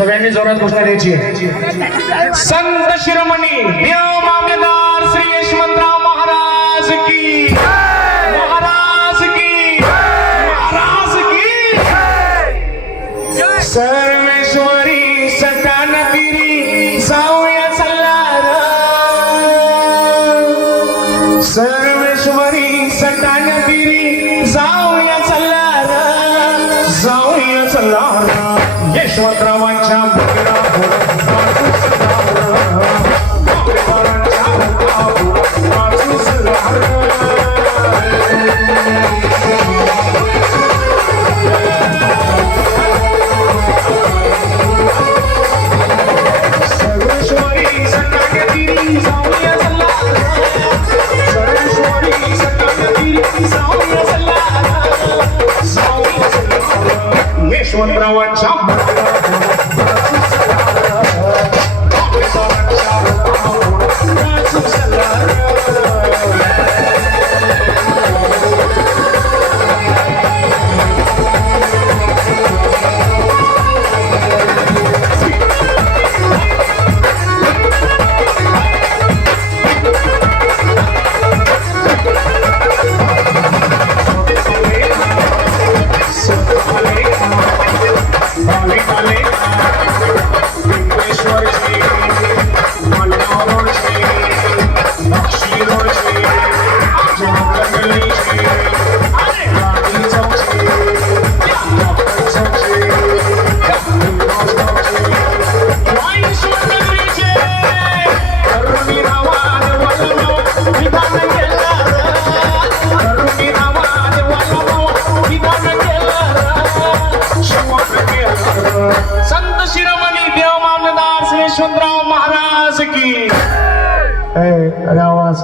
सगळ्यांनी जोरात घोषणा द्यायची. संत शिरोमणी देव श्री यशवंतराव महाराज की महाराज की महाराज की सर्वेश्वरी सटानगिरी सावया सल्ला सर्वेश्वरी सटानगिरी यशवंतरावांच्या मंदिरापुढं सर्वेश्वरी सटानगिरी संत शिरोमणी देव मामलेदार श्री यशवंतराव महाराज की. अरे आवाज.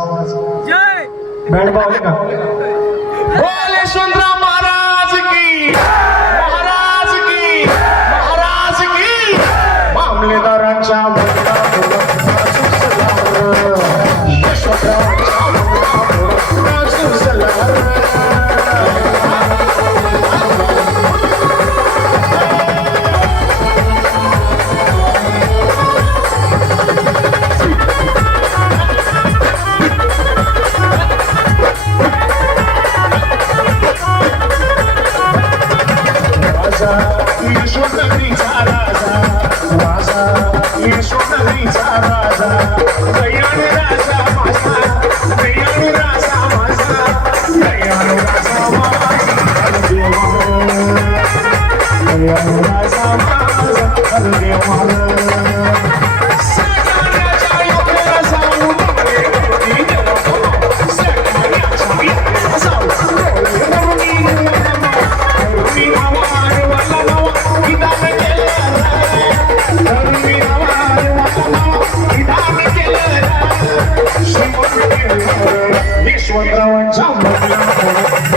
बँड पावले का? बोल यशवंतराव राजा माझा यशोधरीचा राजा. Oh,